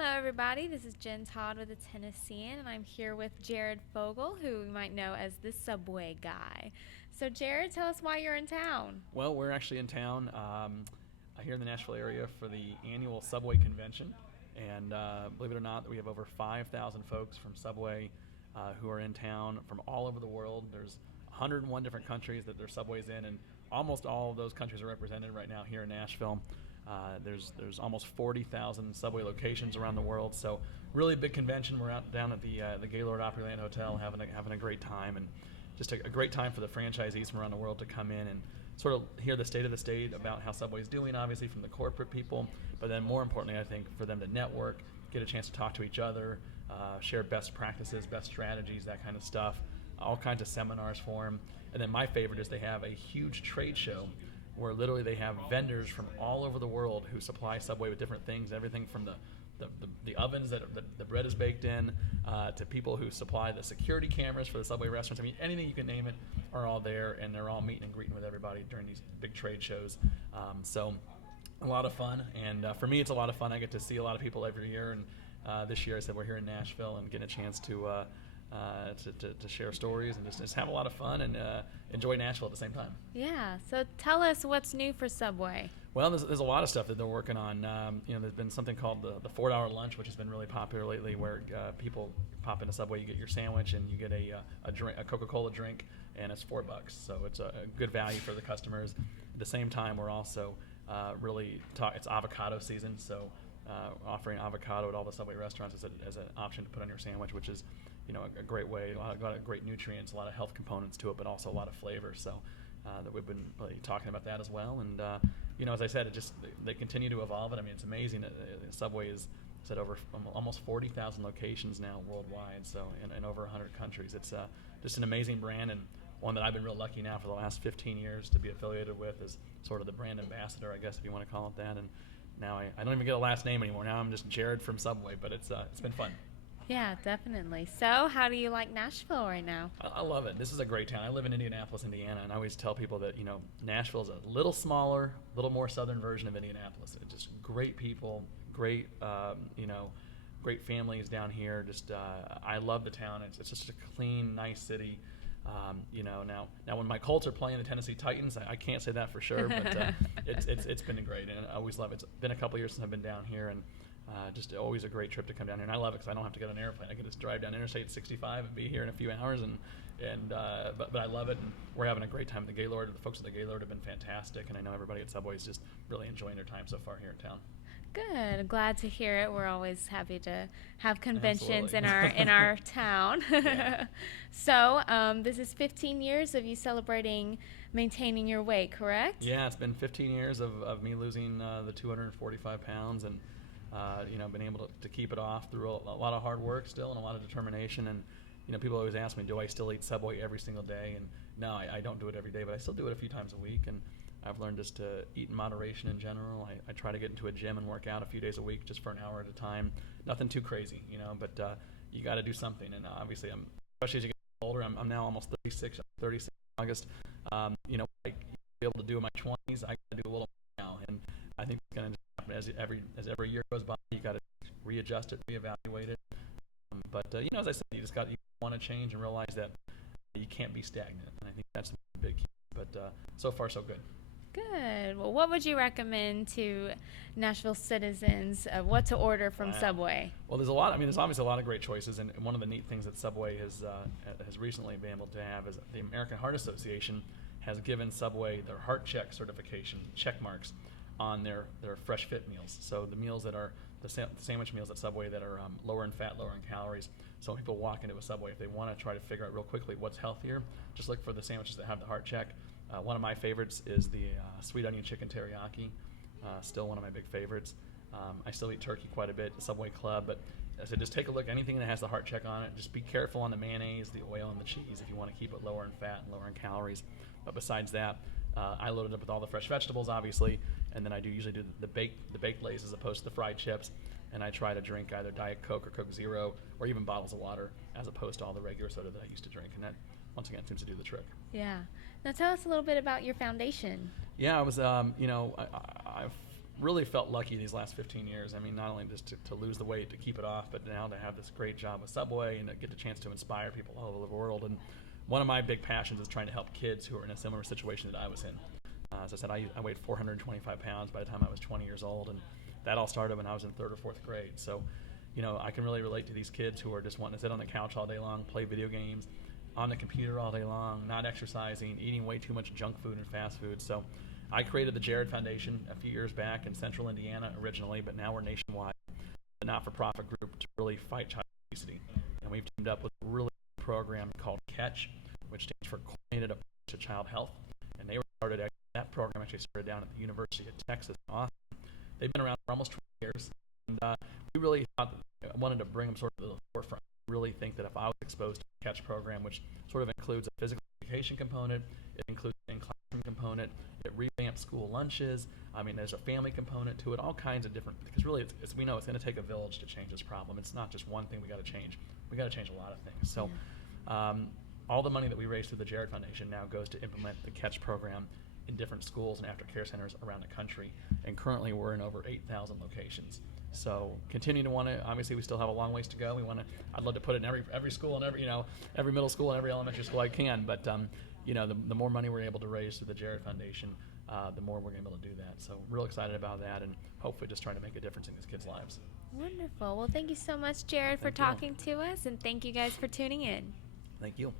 Hello, everybody. This is Jen Todd with the Tennessean, and I'm here with Jared Fogle, who you might know as the Subway guy. So, Jared, tell us why you're in town. Well, we're actually in town here in the Nashville area for the annual Subway convention. And believe it or not, we have over 5,000 folks from Subway who are in town from all over the world. There's 101 different countries that there's Subways in, and almost all of those countries are represented right now here in Nashville. There's almost 40,000 Subway locations around the world, so really big convention. We're out down at the Gaylord Opryland Hotel having a great time, and just a great time for the franchisees from around the world to come in and sort of hear the state of the state about how Subway's doing, obviously from the corporate people, but then more importantly, I think for them to network, get a chance to talk to each other, share best practices, best strategies, that kind of stuff, all kinds of seminars for them. And then my favorite is they have a huge trade show where literally they have vendors from all over the world who supply Subway with different things, everything from the ovens that the bread is baked in, to people who supply the security cameras for the Subway restaurants. I mean, anything you can name it are all there, and they're all meeting and greeting with everybody during these big trade shows. So a lot of fun, and for me, it's a lot of fun. I get to see a lot of people every year, and this year I said we're here in Nashville and getting a chance to share stories and just have a lot of fun and enjoy Nashville at the same time. Yeah, so tell us what's new for Subway. Well, there's a lot of stuff that they're working on. There's been something called the 4-hour lunch, which has been really popular lately, where people pop into Subway, you get your sandwich, and you get a Coca-Cola drink, and it's $4. So it's a good value for the customers. At the same time, we're also it's avocado season, so offering avocado at all the Subway restaurants as an option to put on your sandwich, which is a great way, a lot of great nutrients, a lot of health components to it, but also a lot of flavor. So that we've been really talking about that as well. And as I said, they continue to evolve it. I mean, it's amazing. Subway is at over almost 40,000 locations now worldwide, so in over 100 countries. It's just an amazing brand, and one that I've been real lucky now for the last 15 years to be affiliated with as sort of the brand ambassador, I guess, if you want to call it that. And now I don't even get a last name anymore. Now I'm just Jared from Subway, but it's been fun. Yeah, definitely. So, how do you like Nashville right now? I love it. This is a great town. I live in Indianapolis, Indiana, and I always tell people that Nashville is a little smaller, a little more southern version of Indianapolis. It's just great people, great great families down here. Just I love the town. It's just a clean, nice city. Now when my Colts are playing the Tennessee Titans, I can't say that for sure, but it's been great, and I always love it. It's been a couple years since I've been down here, and just always a great trip to come down here, and I love it because I don't have to get on an airplane. I can just drive down Interstate 65 and be here in a few hours, but I love it, and we're having a great time at the Gaylord. The folks at the Gaylord have been fantastic, and I know everybody at Subway is just really enjoying their time so far here in town. Good. Glad to hear it. We're always happy to have conventions Absolutely. in our town. Yeah. So, this is 15 years of you celebrating maintaining your weight, correct? Yeah, it's been 15 years of me losing the 245 pounds, and been able to keep it off through a lot of hard work still and a lot of determination. And people always ask me, do I still eat Subway every single day? And no, I don't do it every day, but I still do it a few times a week. And I've learned just to eat in moderation in general. I try to get into a gym and work out a few days a week just for an hour at a time. Nothing too crazy, but you got to do something. And obviously, especially as you get older, I'm now almost 36. I'm 36 in August. Like be able to do in my 20s, I got to do a little more now. And I think it's going to happen as every year goes by. You got to readjust it, reevaluate it. But as I said, you want to change and realize that you can't be stagnant. And I think that's the big key. But so far, so good. Good. Well, what would you recommend to Nashville citizens of what to order from Subway? Well, there's obviously a lot of great choices, and one of the neat things that Subway has recently been able to have is the American Heart Association has given Subway their Heart Check certification check marks on their fresh fit meals. So the meals that are the sandwich meals at Subway that are lower in fat, lower in calories. So when people walk into a Subway, if they want to try to figure out real quickly what's healthier, just look for the sandwiches that have the Heart Check. One of my favorites is the sweet onion chicken teriyaki. Still one of my big favorites. I still eat turkey quite a bit, Subway Club, but as I said, just take a look. Anything that has the Heart Check on it, just be careful on the mayonnaise, the oil, and the cheese if you want to keep it lower in fat and lower in calories. But besides that, I load it up with all the fresh vegetables, obviously, and then I usually do the baked lays as opposed to the fried chips. And I try to drink either Diet Coke or Coke Zero, or even bottles of water, as opposed to all the regular soda that I used to drink. And that, once again, seems to do the trick. Yeah. Now tell us a little bit about your foundation. Yeah, I was, really felt lucky these last 15 years. I mean, not only just to lose the weight, to keep it off, but now to have this great job with Subway and to get the chance to inspire people all over the world. And one of my big passions is trying to help kids who are in a similar situation that I was in. As I said, I weighed 425 pounds by the time I was 20 years old, and that all started when I was in 3rd or 4th grade. So, I can really relate to these kids who are just wanting to sit on the couch all day long, play video games, on the computer all day long, not exercising, eating way too much junk food and fast food. So I created the Jared Foundation a few years back in central Indiana originally, but now we're nationwide, a not-for-profit group to really fight child obesity. And we've teamed up with a really good program called CATCH, which stands for Coordinated Approach to Child Health. And that program actually started down at the University of Texas in Austin. They've been around for almost 20 years. And we really thought that I wanted to bring them sort of to the forefront. I really think that if I was exposed to the CATCH program, which sort of includes a physical education component, it includes an in-classroom component, it revamps school lunches, I mean, there's a family component to it, all kinds of different, because really, we know it's going to take a village to change this problem. It's not just one thing we got to change. We got to change a lot of things. So all the money that we raise through the Jared Foundation now goes to implement the CATCH program in different schools and aftercare centers around the country. And currently we're in over 8,000 locations. So continuing to want to, obviously we still have a long ways to go. I'd love to put it in every school and every middle school and every elementary school I can. But the more money we're able to raise through the Jared Foundation, the more we're able to do that. So real excited about that, and hopefully just trying to make a difference in these kids' lives. Wonderful. Well, thank you so much, Jared, for talking to us, and thank you guys for tuning in. Thank you.